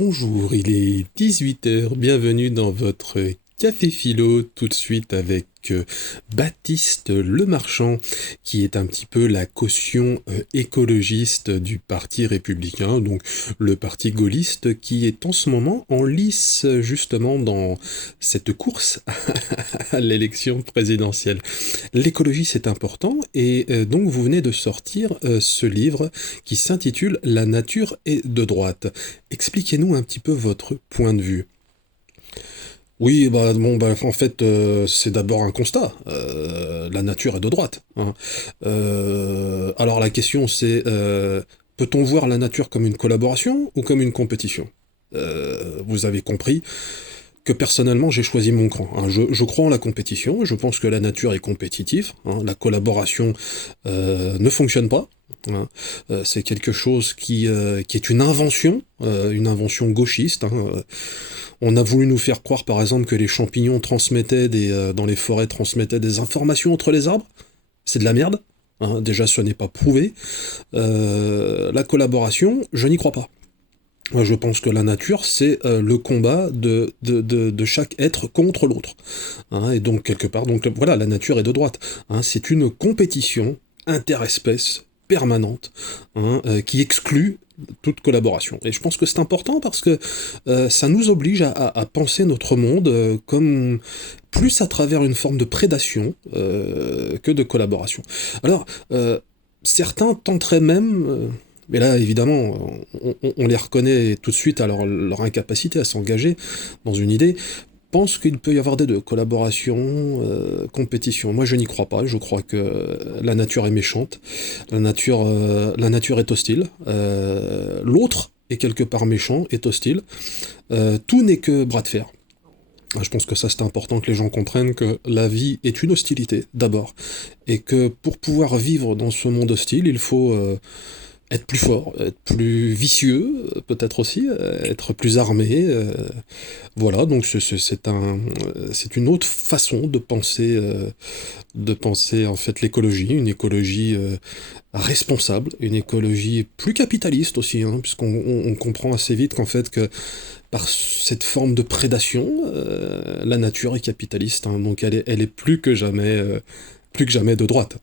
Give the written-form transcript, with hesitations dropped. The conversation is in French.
Bonjour, il est 18 h. Bienvenue dans votre Café Philo, tout de suite avec Baptiste Lemarchand, qui est un petit peu la caution écologiste du Parti républicain, donc le parti gaulliste qui est en ce moment en lice justement dans cette course à l'élection présidentielle. L'écologie c'est important et donc vous venez de sortir ce livre qui s'intitule La nature est de droite. Expliquez-nous un petit peu votre point de vue. Oui, en fait, c'est d'abord un constat. La nature est de droite, hein. Alors la question, c'est peut-on voir la nature comme une collaboration ou comme une compétition? Vous avez compris que personnellement, j'ai choisi mon camp, hein. Je crois en la compétition, je pense que la nature est compétitive, hein. La collaboration ne fonctionne pas, hein. C'est quelque chose qui est une invention gauchiste, hein. On a voulu nous faire croire, par exemple, que les champignons dans les forêts transmettaient des informations entre les arbres. C'est de la merde, hein. Déjà, ce n'est pas prouvé. La collaboration, je n'y crois pas. Moi, je pense que la nature, c'est le combat de chaque être contre l'autre, hein. Et donc, quelque part, voilà, la nature est de droite, hein. C'est une compétition interespèce permanente, hein, qui exclut toute collaboration. Et je pense que c'est important parce que ça nous oblige à penser notre monde comme plus à travers une forme de prédation que de collaboration. Alors, certains tenteraient même, mais là évidemment on les reconnaît tout de suite à leur incapacité à s'engager dans une idée, pense qu'il peut y avoir des deux, collaboration, compétition. Moi je n'y crois pas, je crois que la nature est méchante, la nature est hostile, l'autre est quelque part méchant, est hostile, tout n'est que bras de fer. Je pense que ça c'est important que les gens comprennent que la vie est une hostilité d'abord, et que pour pouvoir vivre dans ce monde hostile, il faut être plus fort, être plus vicieux, peut-être aussi, être plus armé. Voilà, donc c'est une autre façon de penser en fait l'écologie, une écologie responsable, une écologie plus capitaliste aussi, hein, puisqu'on comprend assez vite qu'en fait que par cette forme de prédation, la nature est capitaliste, hein, donc elle est plus que jamais de droite.